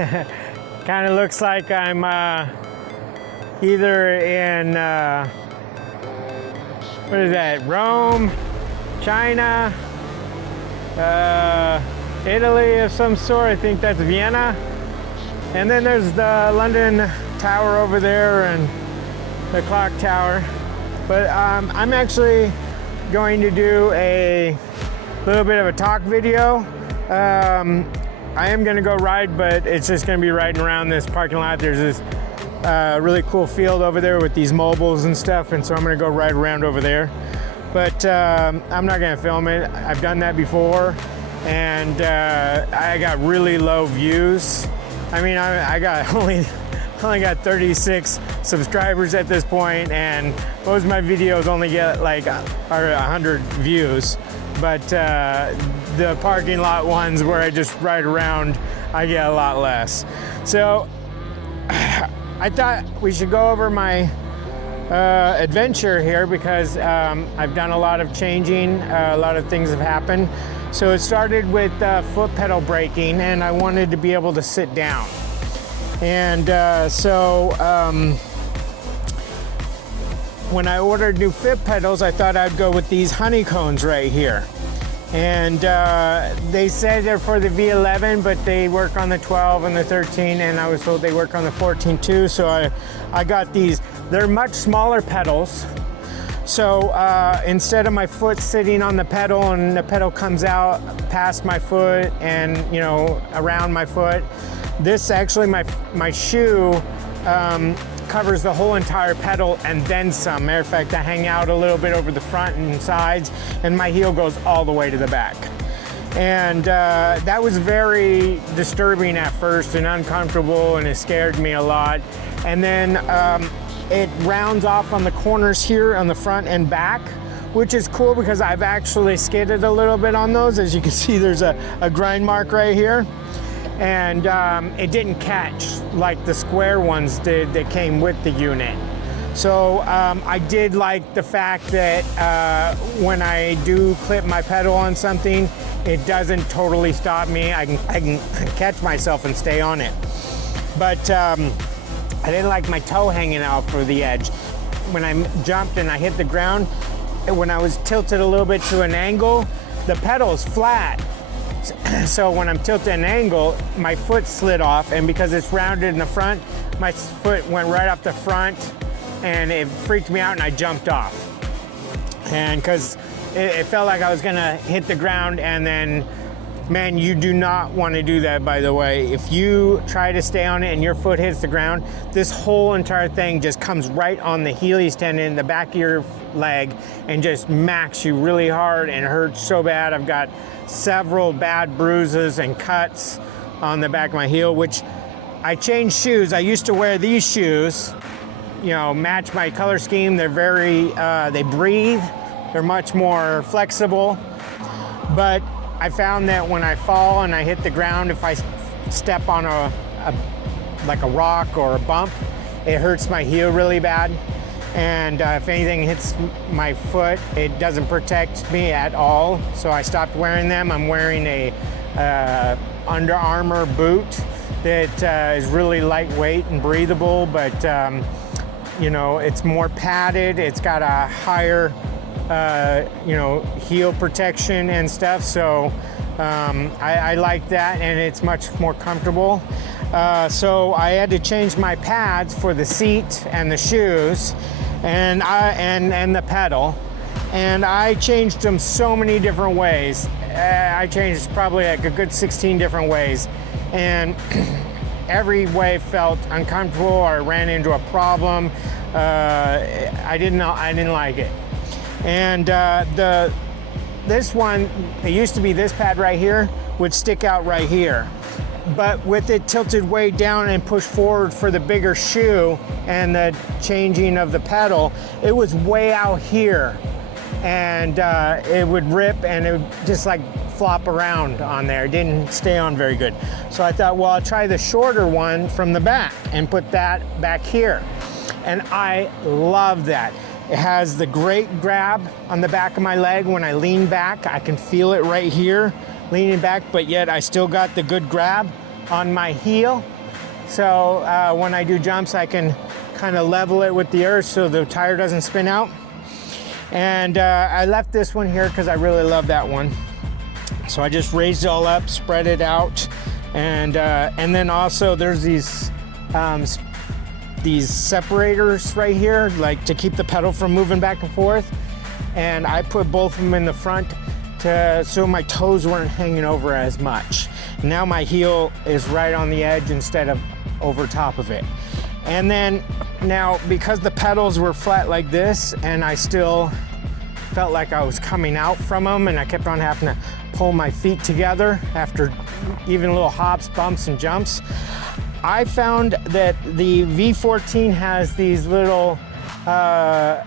Kind of looks like I'm either in, what is that, Rome, China, Italy of some sort. I think that's Vienna. And then there's the London Tower over there and the clock tower. But I'm actually going to do a little bit of a talk video. I am gonna go ride, but it's just gonna be riding around this parking lot. There's this really cool field over there with these mobiles and stuff, and so I'm gonna go ride around over there. But I'm not gonna film it. I've done that before, and I got really low views. I mean, I got only got 36 subscribers at this point, and most of my videos only get like 100 views. But the parking lot ones where I just ride around, I get a lot less. So I thought we should go over my adventure here, because I've done a lot of changing, a lot of things have happened. So it started with foot pedal braking, and I wanted to be able to sit down. And when I ordered new foot pedals, I thought I'd go with these honeycombs right here. And they say they're for the V11, but they work on the 12 and the 13, and I was told they work on the 14 too, so I got these. They're much smaller pedals. So instead of my foot sitting on the pedal and the pedal comes out past my foot and, you know, around my foot, this actually, my shoe covers the whole entire pedal and then some. Matter of fact, I hang out a little bit over the front and sides, and my heel goes all the way to the back. And that was very disturbing at first and uncomfortable, and it scared me a lot. And then it rounds off on the corners here on the front and back, which is cool because I've actually skidded a little bit on those. As you can see, there's a grind mark right here. And it didn't catch like the square ones did that came with the unit. So I did like the fact that when I do clip my pedal on something, it doesn't totally stop me. I can catch myself and stay on it. But I didn't like my toe hanging out for the edge. When I jumped and I hit the ground, when I was tilted a little bit to an angle, the pedal's flat. So when I'm tilted at an angle, my foot slid off, and because it's rounded in the front, my foot went right off the front, and it freaked me out, and I jumped off. And because it felt like I was gonna hit the ground, and then, man, you do not want to do that, by the way. If you try to stay on it and your foot hits the ground, this whole entire thing just comes right on the Achilles tendon in the back of your leg and just smacks you really hard, and it hurts so bad. I've got several bad bruises and cuts on the back of my heel, which I changed shoes. I used to wear these shoes, you know, match my color scheme. They're very, they breathe. They're much more flexible. But I found that when I fall and I hit the ground, if I step on like a rock or a bump, it hurts my heel really bad. And if anything hits my foot, it doesn't protect me at all. So I stopped wearing them. I'm wearing a Under Armour boot that is really lightweight and breathable, but you know, it's more padded. It's got a higher you know, heel protection and stuff. So I like that, and it's much more comfortable. So I had to change my pads for the seat and the shoes, and the pedal, and I changed them so many different ways. I changed probably like a good 16 different ways, and every way felt uncomfortable or ran into a problem. I didn't like it. And this one, it used to be this pad right here would stick out right here. But with it tilted way down and pushed forward for the bigger shoe and the changing of the pedal, it was way out here. And it would rip, and it would just like flop around on there. It didn't stay on very good. So I thought, well, I'll try the shorter one from the back and put that back here. And I love that. It has the great grab on the back of my leg. When I lean back, I can feel it right here, leaning back, but yet I still got the good grab. on my heel. So when I do jumps, I can kind of level it with the earth so the tire doesn't spin out. And I left this one here because I really love that one. So I just raised it all up, spread it out, and then also there's these separators right here, like to keep the pedal from moving back and forth. And I put both of them in the front so my toes weren't hanging over as much. Now my heel is right on the edge instead of over top of it. And then now, because the pedals were flat like this, and I still felt like I was coming out from them, and I kept on having to pull my feet together after even little hops, bumps, and jumps, I found that the V14 has these little, I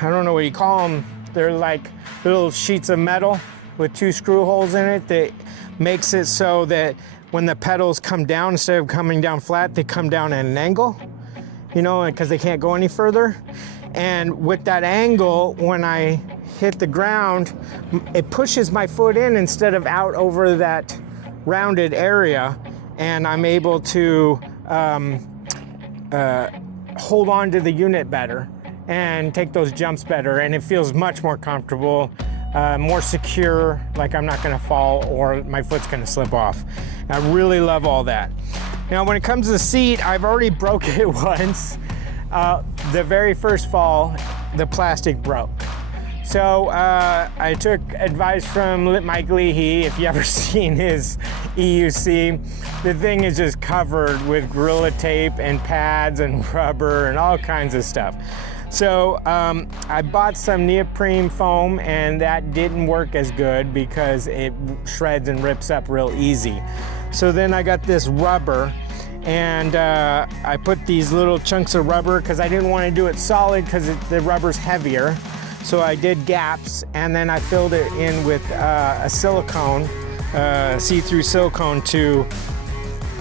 don't know what you call them, they're like little sheets of metal with 2 screw holes in it that makes it so that when the pedals come down, instead of coming down flat, they come down at an angle, you know, because they can't go any further. And with that angle, when I hit the ground, it pushes my foot in instead of out over that rounded area, and I'm able to hold on to the unit better and take those jumps better, and it feels much more comfortable, more secure, like I'm not gonna fall or my foot's gonna slip off. I really love all that. Now, when it comes to the seat, I've already broke it once. The very first fall, the plastic broke. So I took advice from Mike Leahy. If you ever seen his EUC, the thing is just covered with Gorilla Tape and pads and rubber and all kinds of stuff. So I bought some neoprene foam, and that didn't work as good because it shreds and rips up real easy. So then I got this rubber, and I put these little chunks of rubber because I didn't want to do it solid because the rubber's heavier. So I did gaps, and then I filled it in with a silicone, see-through silicone, to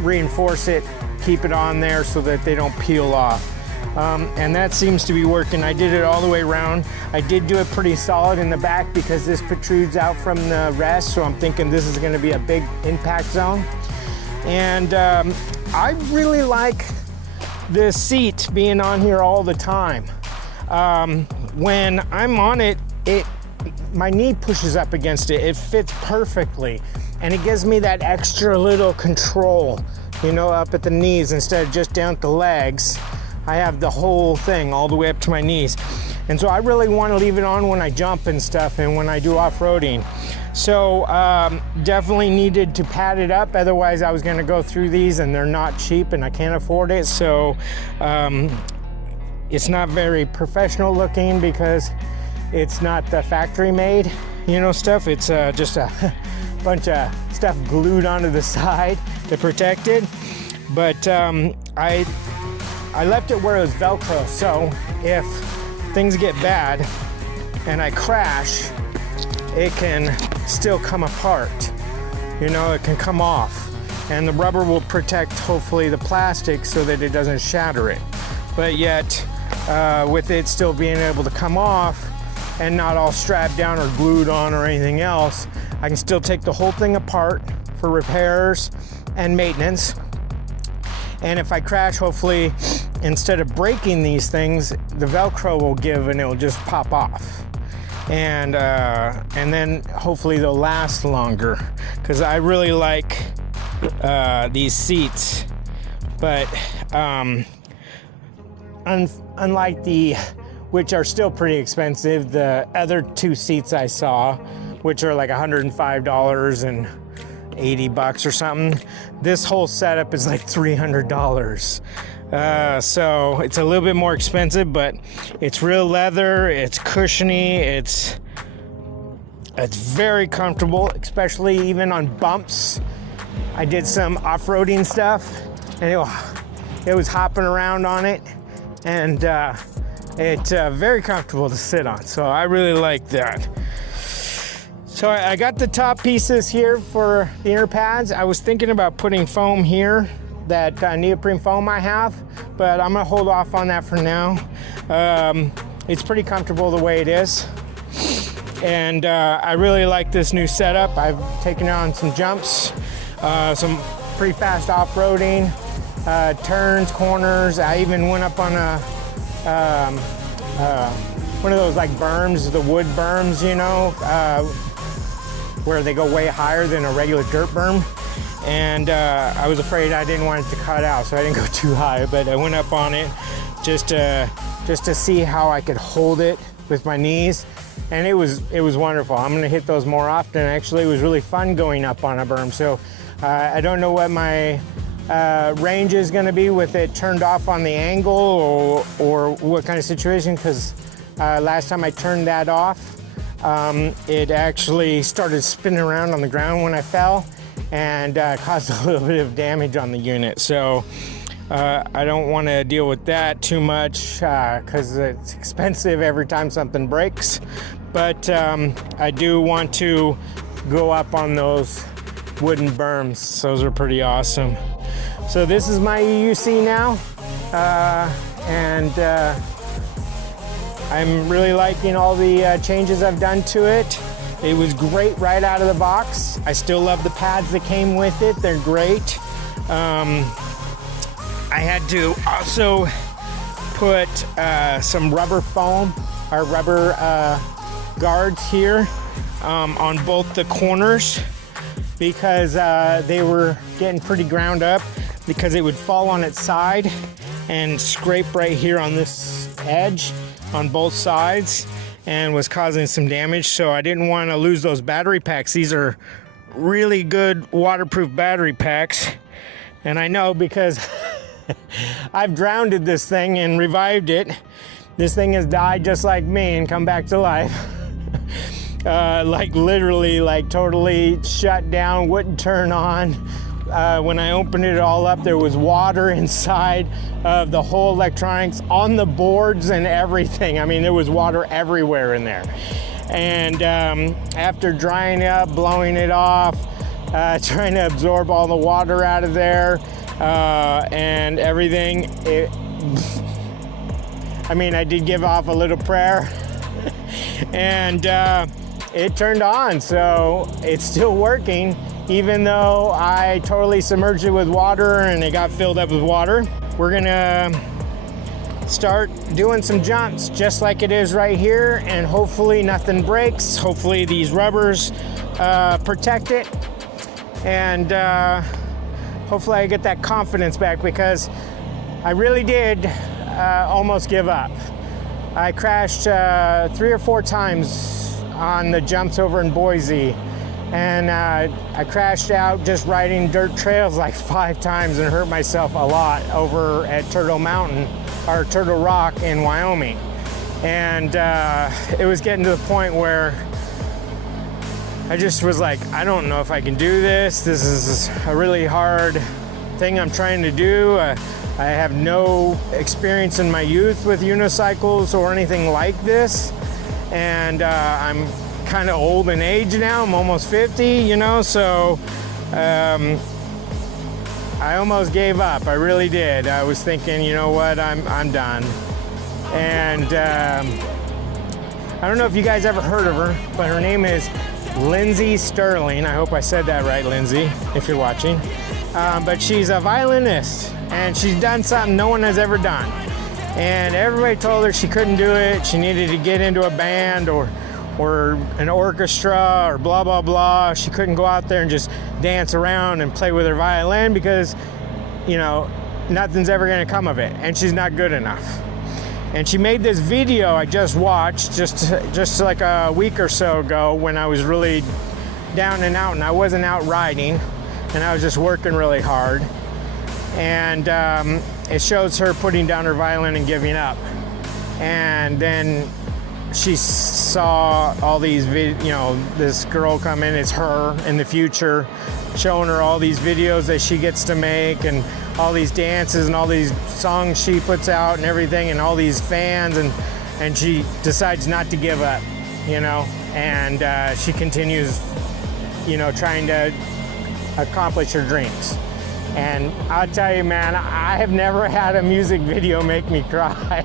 reinforce it, keep it on there so that they don't peel off. And that seems to be working. I did it all the way around. I did do it pretty solid in the back because this protrudes out from the rest, so I'm thinking this is gonna be a big impact zone. And I really like this seat being on here all the time. When I'm on it, my knee pushes up against it. It fits perfectly, and it gives me that extra little control, you know, up at the knees instead of just down at the legs. I have the whole thing all the way up to my knees. And so I really want to leave it on when I jump and stuff and when I do off-roading. So definitely needed to pad it up, otherwise I was going to go through these, and they're not cheap and I can't afford it. So it's not very professional looking because it's not the factory made, you know, stuff. It's just a bunch of stuff glued onto the side to protect it. But I left it where it was Velcro, so if things get bad and I crash, it can still come apart. You know, it can come off. And the rubber will protect, hopefully, the plastic so that it doesn't shatter it. But yet, with it still being able to come off and not all strapped down or glued on or anything else, I can still take the whole thing apart for repairs and maintenance. And if I crash, hopefully, instead of breaking these things, the Velcro will give and it will just pop off. And then hopefully they'll last longer, because I really like these seats. But unlike which are still pretty expensive, the other 2 seats I saw, which are like $105 and $80 or something, this whole setup is like $300. So it's a little bit more expensive, but it's real leather, it's cushiony, it's very comfortable, especially even on bumps. I did some off-roading stuff, and it was hopping around on it, and it's very comfortable to sit on, so I really like that. So I got the top pieces here for the inner pads. I was thinking about putting foam here, that neoprene foam I have, but I'm gonna hold off on that for now. It's pretty comfortable the way it is. And I really like this new setup. I've taken it on some jumps. some pretty fast off-roading, turns, corners. I even went up on a one of those like berms, the wood berms, you know, where they go way higher than a regular dirt berm. And I was afraid I didn't want it to cut out, so I didn't go too high, but I went up on it just to see how I could hold it with my knees. And it was wonderful. I'm gonna hit those more often. Actually, it was really fun going up on a berm. So I don't know what my range is gonna be with it turned off on the angle or what kind of situation, because last time I turned that off, it actually started spinning around on the ground when I fell and caused a little bit of damage on the unit. So I don't want to deal with that too much because it's expensive every time something breaks. But I do want to go up on those wooden berms. Those are pretty awesome. So this is my EUC now, and I'm really liking all the changes I've done to it. It was great right out of the box. I still love the pads that came with it. They're great. I had to also put some rubber foam or rubber guards here on both the corners because they were getting pretty ground up because it would fall on its side and scrape right here on this edge on both sides and was causing some damage. So I didn't want to lose those battery packs. These are really good waterproof battery packs. And I know because I've drowned this thing and revived it. This thing has died just like me and come back to life. Like literally, like totally shut down, wouldn't turn on. When I opened it all up, there was water inside of the whole electronics, on the boards and everything. I mean, there was water everywhere in there. And after drying it up, blowing it off, trying to absorb all the water out of there and everything, I mean, I did give off a little prayer and it turned on, so it's still working. Even though I totally submerged it with water and it got filled up with water. We're gonna start doing some jumps just like it is right here, and hopefully nothing breaks. Hopefully these rubbers protect it, and hopefully I get that confidence back, because I really did almost give up. I crashed 3 or 4 times on the jumps over in Boise. And I crashed out just riding dirt trails like 5 times and hurt myself a lot over at Turtle Mountain, or Turtle Rock in Wyoming. And it was getting to the point where I just was like, I don't know if I can do this. This is a really hard thing I'm trying to do. I have no experience in my youth with unicycles or anything like this. And I'm kind of old in age now. I'm almost 50, you know, so I almost gave up. I really did. I was thinking, you know what, I'm done. And I don't know if you guys ever heard of her, but her name is Lindsay Sterling. I hope I said that right, Lindsay, if you're watching. But she's a violinist, and she's done something no one has ever done. And everybody told her she couldn't do it. She needed to get into a band or an orchestra or blah, blah, blah. She couldn't go out there and just dance around and play with her violin because, you know, nothing's ever gonna come of it, and she's not good enough. And she made this video I just watched just like a week or so ago when I was really down and out and I wasn't out riding and I was just working really hard. And it shows her putting down her violin and giving up. And then she saw all these this girl come in, it's her in the future, showing her all these videos that she gets to make and all these dances and all these songs she puts out and everything and all these fans, and she decides not to give up, you know, and she continues, you know, trying to accomplish her dreams. And I'll tell you, man, I have never had a music video make me cry.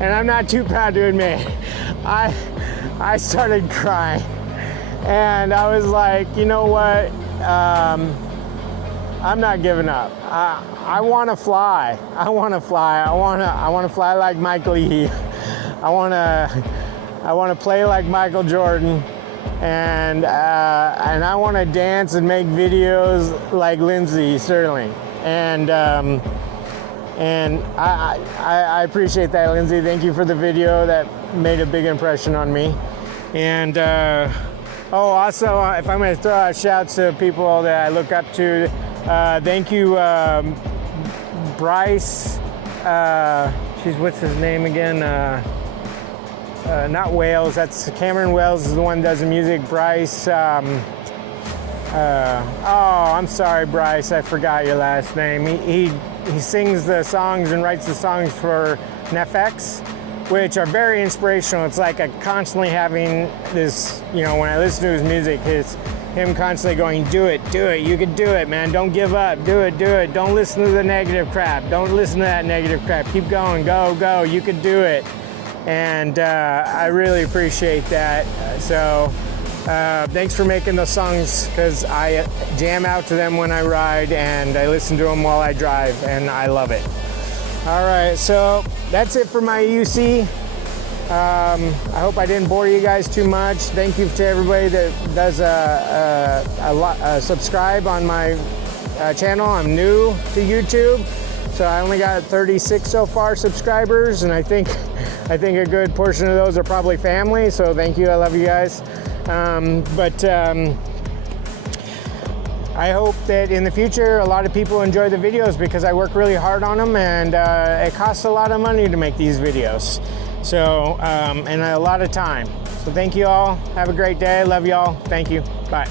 And I'm not too proud to admit, I started crying. And I was like, you know what? I'm not giving up. I want to fly. I want to fly. I want to fly like Mike Leahy. I want to play like Michael Jordan, and I want to dance and make videos like Lindsey Sterling. And I appreciate that, Lindsey. Thank you for the video. That made a big impression on me. And also, if I'm going to throw out shouts to people that I look up to, thank you, Bryce. What's his name again? Not Wales. That's Cameron Wales is the one that does the music. Bryce. I'm sorry, Bryce. I forgot your last name. He sings the songs and writes the songs for NFX, which are very inspirational. It's like constantly having this, when I listen to his music, him constantly going, do it, you can do it, man, don't give up, do it, don't listen to the negative crap, don't listen to that negative crap, keep going, go, you can do it. And I really appreciate that. So thanks for making those songs, because I jam out to them when I ride, and I listen to them while I drive, and I love it. All right, so that's it for my UC. I hope I didn't bore you guys too much. Thank you to everybody that does subscribe on my channel. I'm new to YouTube, so I only got 36 so far subscribers, and I think a good portion of those are probably family. So thank you. I love you guys. I hope that in the future a lot of people enjoy the videos, because I work really hard on them, and it costs a lot of money to make these videos. So, and a lot of time. So thank you all. Have a great day. Love you all. Thank you. Bye.